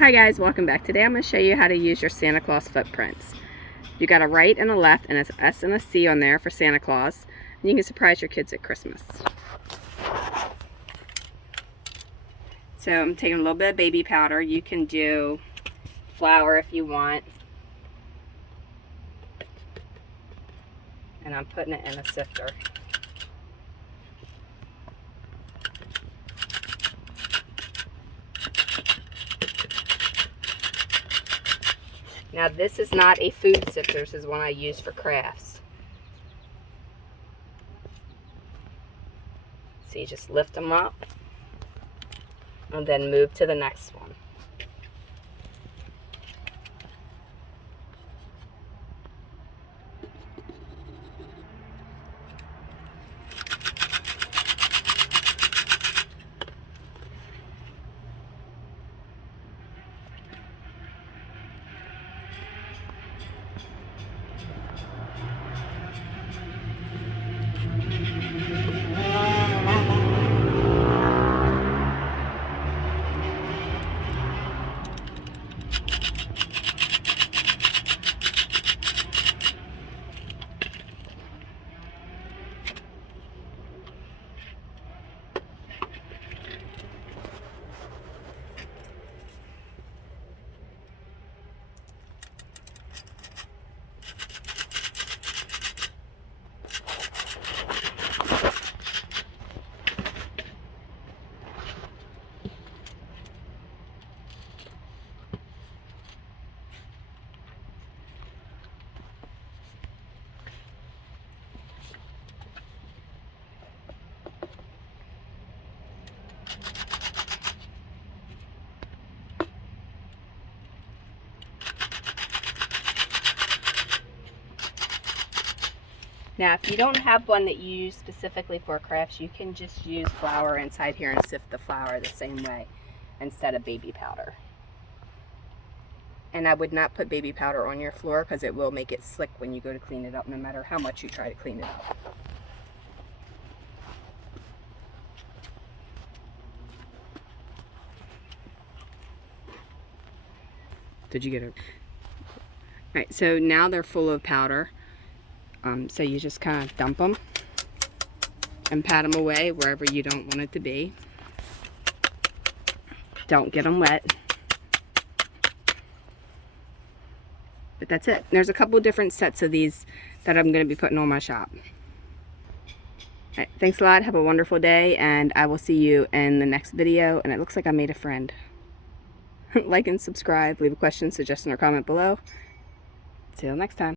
Hi guys, welcome back. Today I'm going to show you how to use your Santa Claus footprints. You got a right and a left and an S and a C on there for Santa Claus. And you can surprise your kids at Christmas. So I'm taking a little bit of baby powder. You can do flour if you want. And I'm putting it in a sifter. Now this is not a food sifter, this is one I use for crafts. So you just lift them up and then move to the next one. Now, if you don't have one that you use specifically for crafts, you can just use flour inside here and sift the flour the same way instead of baby powder. And I would not put baby powder on your floor because it will make it slick when you go to clean it up, no matter how much you try to clean it up. Did you get it? Alright, so now they're full of powder. So you just kind of dump them and pat them away wherever you don't want it to be. Don't get them wet. But that's it. There's a couple different sets of these that I'm going to be putting on my shop. Alright, thanks a lot. Have a wonderful day, and I will see you in the next video. And it looks like I made a friend. Like and subscribe. Leave a question, suggestion, or comment below. See you next time.